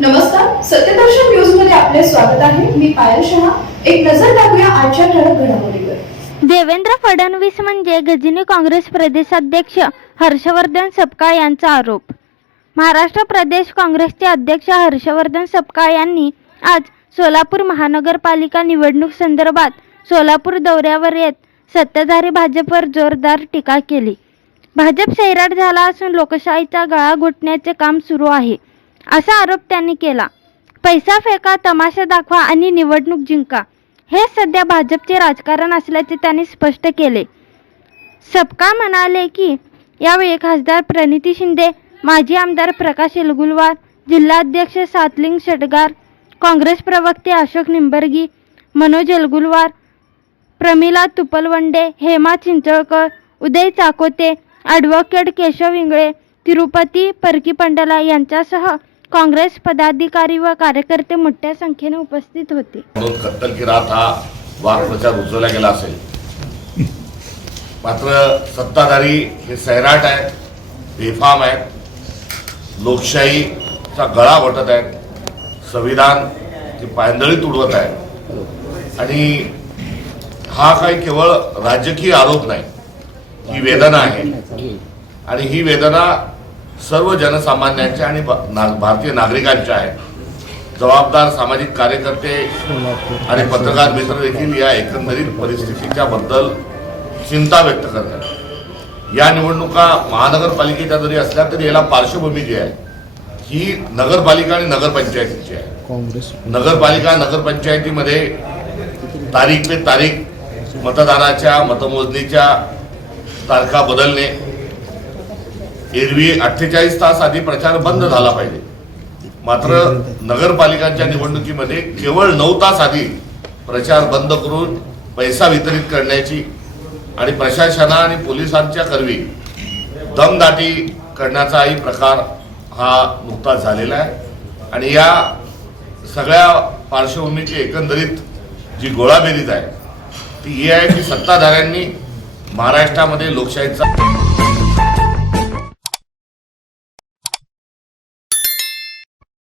नमस्कार, सत्यदर्शन न्यूज मध्ये आपले स्वागत आहे। मी पायल शहा। एक नजर टाकूया आजच्या ठळक घडामोडीवर। देवेंद्र फडणवीस म्हणजे गजनी काँग्रेस प्रदेशाध्यक्ष हर्षवर्धन सपकाळ यांचा आरोप। महाराष्ट्र प्रदेश काँग्रेसचे अध्यक्ष हर्षवर्धन सपकाळ यांनी आज सोलापूर महानगरपालिका निवडणूक संदर्भात सोलापूर दौऱ्यावर येत सत्ताधारी भाजपवर जोरदार टीका केली। भाजप सैराट झाला असून लोकशाहीचा गळा घोटण्याचे काम सुरू आहे, असा आरोप त्यांनी केला। पैसा फेका, तमाशा दाखवा आणि निवडणूक जिंका, हे सध्या भाजपचे राजकारण असल्याचे त्यांनी स्पष्ट केले। सपकाळ म्हणाले की यावेळी खासदार प्रणिती शिंदे, माजी आमदार प्रकाश एलगुलवार, जिल्हाध्यक्ष सातलिंग शेटगार, काँग्रेस प्रवक्ते अशोक निंबर्गी, मनोज एलगुलवार, प्रमिला तुपलवंडे, हेमा चिंचळकर, उदय चाकोते, ॲडव्होकेट केशव इंगळे, तिरुपती परकीपंडला यांच्यासह काँग्रेस पदाधिकारी व कार्यकर्ते मोठ्या संख्येने उपस्थित होते। कत्तल की रात हा वाक्प्रचार उचलला गेला असेल, मात्र सत्ताधारी हे सैराट आहेत, बेफाम आहेत, लोकशाहीचा गळा घोटत आहेत, संविधानची पायंदळी तुडवत आहेत। आणि हा काही केवळ राजकीय आरोप नाही, ही वेदना आहे आणि ही वेदना सर्व जनसामान्यांच्या आणि भारतीय नागरिकांच्या आहेत। जबाबदार सामाजिक कार्यकर्ते आणि पत्रकार मित्र देखील या एकंदरीत परिस्थितीच्या बद्दल चिंता व्यक्त करतात। या निवडणुका महानगरपालिकेच्या जरी असल्या तरी याला पार्श्वभूमी जी आहे ही नगरपालिका आणि नगरपंचायतीची आहे। नगरपालिका नगरपंचायतीमध्ये तारीख पे तारीख मतदानाच्या मतमोजणीच्या तारखा बदलणे, एरवी 48 तास आधी प्रचार बंद झाला पाहिजे, मात्र नगरपालिकांच्या निवडणुकीमध्ये केवळ 9 तास आधी प्रचार बंद करून पैसा वितरित करण्याची आणि प्रशासना आणि पोलिसांच्या करवी दमदाटी करण्याचाही प्रकार हा नुकताच झालेला आहे। आणि या सगळ्या पार्श्वभूमीची एकंदरीत जी गोळाबेरीज आहे ती ही आहे की सत्ताधाऱ्यांनी महाराष्ट्रामध्ये लोकशाहीचा